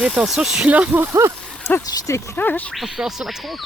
Et attention, je suis là, moi. Je dégage, je suis pas sur la trompe.